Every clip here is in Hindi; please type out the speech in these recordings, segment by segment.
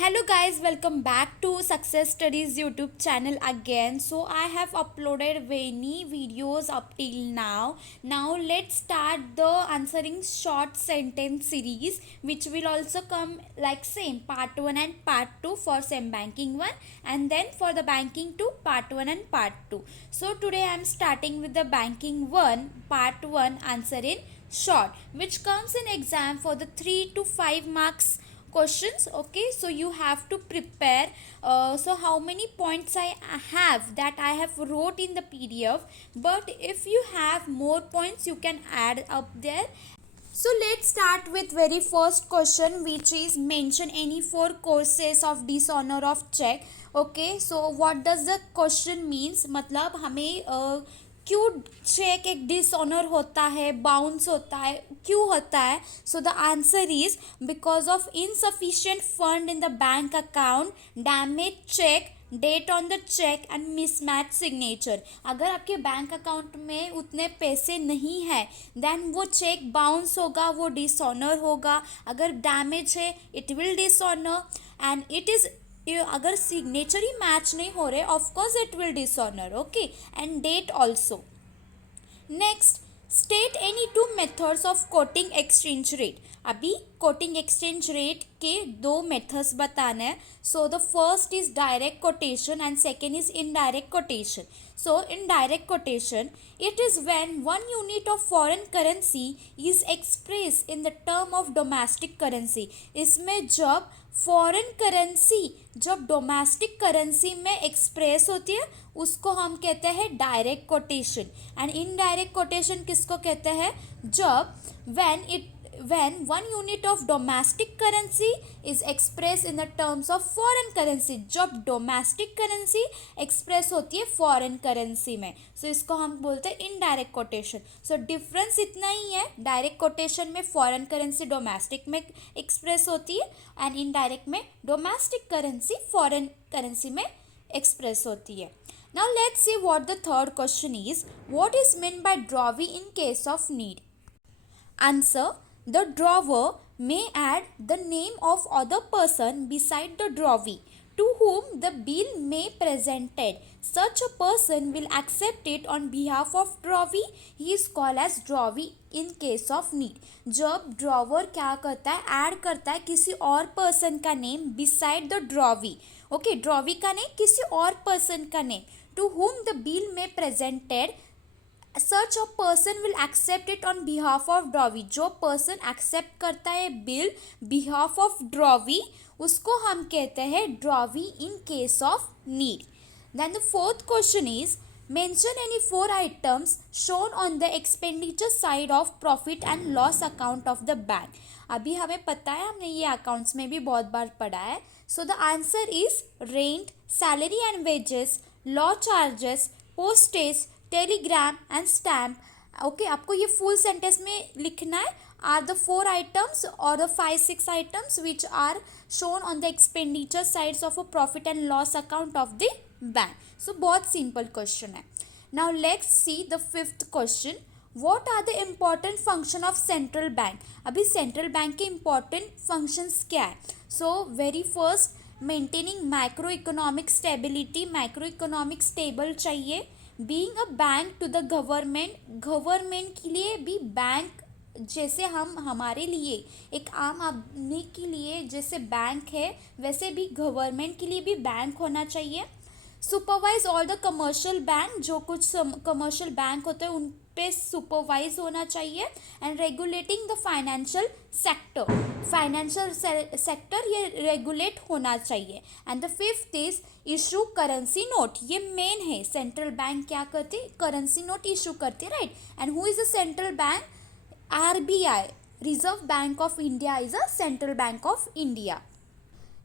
Hello guys, welcome back to Success Studies YouTube channel again. So I have uploaded many videos up till now. Now let's start the answering short sentence series, which will also come like same part 1 and part 2 for same banking 1, and then for the banking 2 part 1 and part 2. So today I am starting with the banking 1 part 1 answer in short, which comes in exam for the 3 to 5 marks questions. Okay, so you have to prepare. So how many points I have, that I have wrote in the PDF, but if you have more points you can add up there. So let's start with very first question, which is mention any four causes of dishonor of check. Okay, so what does the question means, मतलब हमें क्यों चेक एक डिसऑनर होता है, बाउंस होता है, क्यों होता है? So the answer is because of insufficient fund in the bank account, damage cheque, date on the cheque and mismatch signature. अगर आपके बैंक अकाउंट में उतने पैसे नहीं है देन वो चेक बाउंस होगा, वो डिसऑनर होगा. अगर डैमेज है it will dishonour, and it is अगर सिग्नेचर ही मैच नहीं हो रहे of course it will dishonour. Okay, and date also. Next, state any two methods of quoting exchange rate. अभी कोटिंग एक्सचेंज रेट के दो मेथड्स बताना है. So the first is direct quotation and second is indirect quotation. So indirect quotation, it is when one unit of foreign currency is express in the term of domestic currency. इसमें जब फॉरेन करेंसी जब डोमेस्टिक करेंसी में एक्सप्रेस होती है उसको हम कहते हैं direct quotation. And indirect quotation किसको कहते हैं? जब when one unit of domestic currency is expressed in the terms of foreign currency. जब domestic currency express होती है foreign currency में, so इसको हम बोलते हैं indirect quotation. So difference इतना ही है, direct quotation में foreign currency domestic में express होती है and indirect में domestic currency foreign currency में express होती है. Now let's see what the third question is. What is meant by drawee in case of need? Answer: the drawer may add the name of other person beside the drawee to whom the bill may presented. Such a person will accept it on behalf of drawee. He is called as drawee in case of need. जब ड्रॉवर क्या करता है, ऐड करता है किसी और पर्सन का name beside the drawee. Okay, drawee का नेम किसी और पर्सन का name, to whom the bill may presented, such a person will accept it on behalf of drawee. जो पर्सन एक्सेप्ट करता है बिल बिहाफ ऑफ ड्रॉवी उसको हम कहते हैं drawee in case of need. Then the fourth question is mention any four items shown on the expenditure side of profit and loss account of the bank. अभी हमें पता है, हमने ये अकाउंट्स में भी बहुत बार पढ़ा है. So the answer is rent, salary and wages, law charges, postage, telegram and stamp. Okay, आपको ये फुल सेंटेंस में लिखना है. आर द फोर आइटम्स और the 5-6 items which are shown on the expenditure sides of a profit and loss account of the bank. So बहुत सिंपल क्वेश्चन है. Now let's see the fifth question. What are the important function of central bank? अभी सेंट्रल बैंक के इम्पॉर्टेंट फंक्शंस क्या है? So very first, maintaining micro economic stability. Micro economic stable चाहिए. Being a bank to the government, government के लिए भी बैंक जैसे हम हमारे लिए एक आम आदमी के लिए जैसे बैंक है वैसे भी गवर्नमेंट के लिए भी बैंक होना चाहिए. Supervise all the commercial bank, जो कुछ कमर्शियल बैंक होते हैं उन पे सुपरवाइज होना चाहिए. And regulating the financial sector, financial sector ये रेगुलेट होना चाहिए. And the fifth is issue currency note. ये मेन है, सेंट्रल बैंक क्या करती है? करेंसी नोट इशू करती है, right. And who is the central bank? RBI, reserve bank of India is a central bank of India.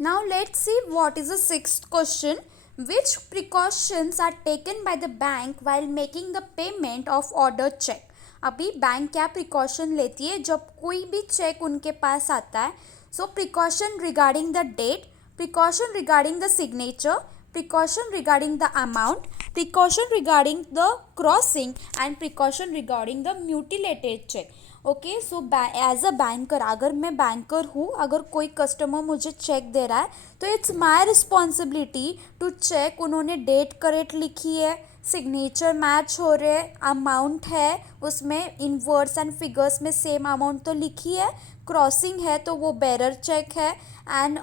Now let's see what is the sixth question. Which precautions are taken by the bank while making the payment of ordered check? अभी बैंक क्या प्रिकॉशन लेती है जब कोई भी चेक उनके पास आता है? So precaution regarding the date, precaution regarding the signature, precaution regarding the amount, precaution regarding the crossing and precaution regarding the mutilated cheque. Okay, so as a banker, अगर मैं बैंकर हूँ, अगर कोई कस्टमर मुझे चेक दे रहा है तो it's my responsibility to check उन्होंने डेट करेक्ट लिखी है, सिग्नेचर मैच हो रहे, अमाउंट है उसमें इन वर्ड्स एंड फिगर्स में सेम अमाउंट तो लिखी है, क्रॉसिंग है तो वो बेरर चेक है, एंड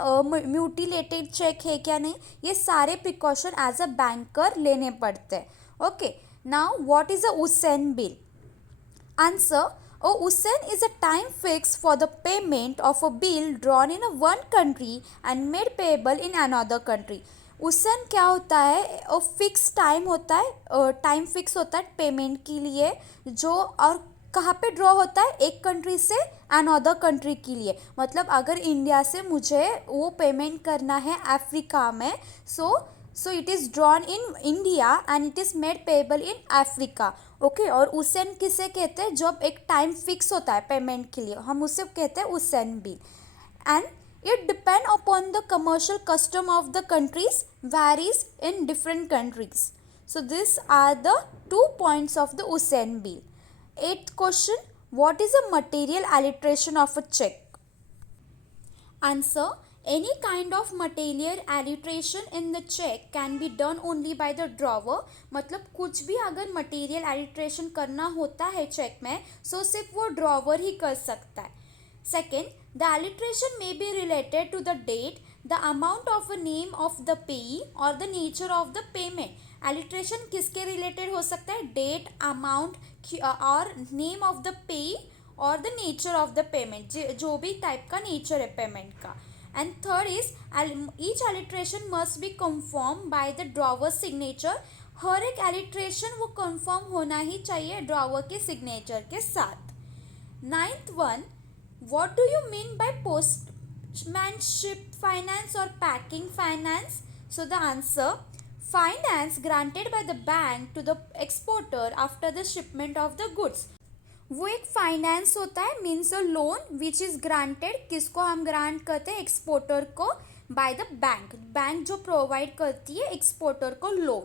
म्यूटिलेटेड चेक है क्या नहीं, ये सारे प्रिकॉशन एज अ बैंकर लेने पड़ते हैं। Okay, now what is a Usain bill? Answer: a USEN is a time fixed for the payment of a bill drawn in a one country and made payable in another country. USEN क्या होता है? फिक्स टाइम होता है, टाइम फिक्स होता है पेमेंट के लिए, जो और कहाँ पे ड्रॉ होता है? एक कंट्री से अनदर कंट्री के लिए। मतलब अगर इंडिया से मुझे वो पेमेंट करना है अफ्रीका में, so it is drawn in India and it is made payable in Africa. Okay, और उसेन किसे कहते हैं? जब एक टाइम फिक्स होता है पेमेंट के लिए, हम उसे कहते हैं Usain bill. And it depend upon the commercial custom of the countries, varies in different countries. So these are the 2 points of the Usain bill. Eighth question: what is a material alliteration of a check? Answer: any kind of material alliteration in the check can be done only by the drawer. मतलब कुछ भी अगर material alliteration करना होता है चेक में, सो सिर्फ वो ड्रॉवर ही कर सकता है। Second, the alliteration may be related to the date, the amount of a name of the payee or the nature of the payment. Alliteration किसके related हो सकता है? Date, amount और name of the payee और the nature of the payment, जो भी टाइप का नेचर है पेमेंट का। And third is each alteration must be confirm by the drawer signature. हर एक एलिट्रेशन वो कंफर्म होना ही चाहिए ड्रॉवर के सिग्नेचर के साथ। Ninth one: what do you mean by postshipment finance और packing finance? So the answer: finance granted by the bank to the exporter after the shipment of the goods. वो एक फाइनेंस होता है, means a loan which is granted, किसको हम ग्रांट करते हैं? एक्सपोर्टर को, बाय द बैंक। बैंक जो प्रोवाइड करती है एक्सपोर्टर को loan.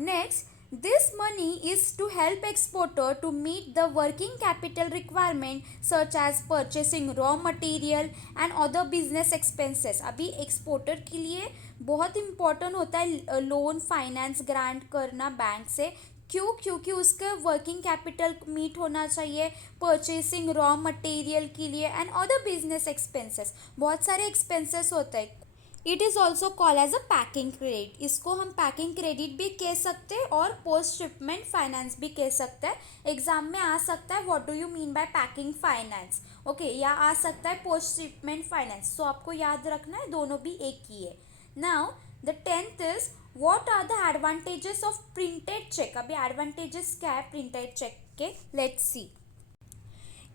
Next, this money is to help exporter to meet the working capital requirement such as purchasing raw material and other business expenses. अभी एक्सपोर्टर के लिए बहुत इंपॉर्टेंट होता है लोन फाइनेंस ग्रांट करना बैंक से। क्यों? क्योंकि उसका वर्किंग कैपिटल मीट होना चाहिए, परचेसिंग रॉ मटेरियल के लिए एंड अदर बिजनेस एक्सपेंसेस, बहुत सारे एक्सपेंसेस होते हैं। It is also call as a packing credit. इसको हम पैकिंग क्रेडिट भी कह सकते हैं और पोस्ट शिपमेंट फाइनेंस भी कह सकते हैं। एग्जाम में आ सकता है what do you mean bye packing finance, okay, या आ सकता है पोस्ट शिपमेंट फाइनेंस। सो आपको याद रखना है दोनों भी एक ही है। Now the 10th is what are the advantages of printed cheque? अभी एडवांटेजेस क्या है प्रिंटेड चेक के? Let's see.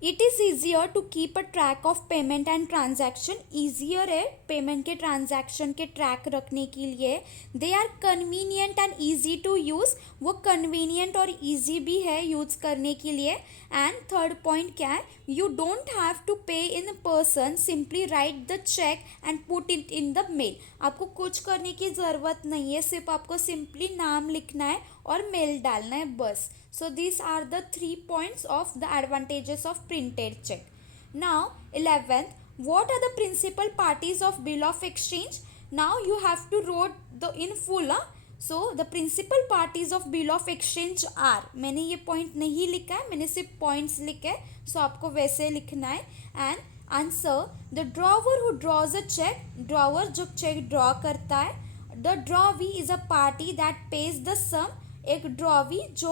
It is easier to keep a track of payment and transaction. Easier है पेमेंट के ट्रांजैक्शन के ट्रैक रखने के लिए। They are convenient and easy to use, वो कन्वीनियंट और ईजी भी है यूज़ करने के लिए। एंड थर्ड पॉइंट क्या है? You don't have to pay in person, simply write the cheque and put it in the mail. आपको कुछ करने की ज़रूरत नहीं है, सिर्फ आपको सिंपली नाम लिखना है और मेल डालना है, बस। So these are the 3 points of the advantages of printed check. Now 11th, what are the principal parties of bill of exchange? Now you have to write the in full. So the principal parties of bill of exchange are, मैंने ये point नहीं लिखा है, मैंने सिर्फ points लिखे हैं, so आपको वैसे लिखना है। And answer: the drawer who draws a check, drawer जो check draw करता है, the drawee is a party that pays the sum, एक ड्रॉवी जो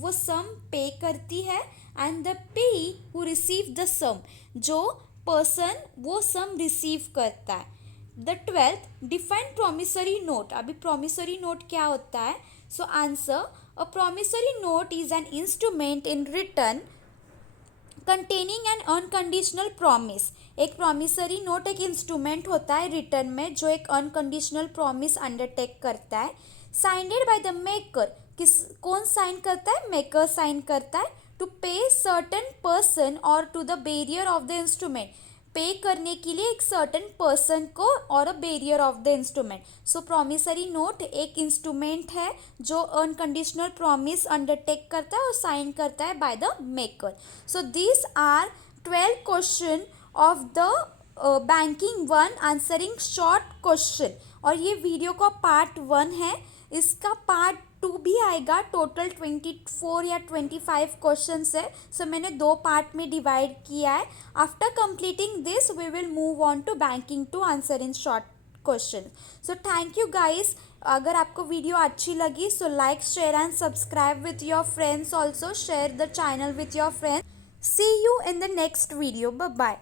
वो सम पे करती है, एंड द पेई हु रिसीव द सम, जो पर्सन वो सम रिसीव करता है। The 12th, define promissory note. अभी प्रोमिसरी नोट क्या होता है? So answer: a promissory note is an instrument in return containing N unconditional promise. एक प्रॉमिसरी नोट एक इंस्ट्रूमेंट होता है रिटर्न में जो एक अनकंडीशनल प्रॉमिस अंडरटेक करता है। साइंडेड बाय द मेकर, कौन साइन करता है? मेकर साइन करता है। टू पे सर्टन पर्सन और to the bearer of the instrument, pay करने के लिए एक सर्टन पर्सन को और a bearer of the instrument. So promissory note एक इंस्ट्रूमेंट है जो अनकंडीशनल प्रॉमिस अंडरटेक करता है और साइन करता है by the maker. So these are 12 question of the banking one answering short question. और ये वीडियो का पार्ट 1 है, इसका पार्ट 2 भी आएगा। टोटल 24 या 25 क्वेश्चन है, सो मैंने 2 पार्ट में डिवाइड किया है। After completing this we will move on to banking two answer in short question. So thank you guys. अगर आपको वीडियो अच्छी लगी so like share and subscribe with your friends, also share the channel with your friends. See you in the next video. Bye bye.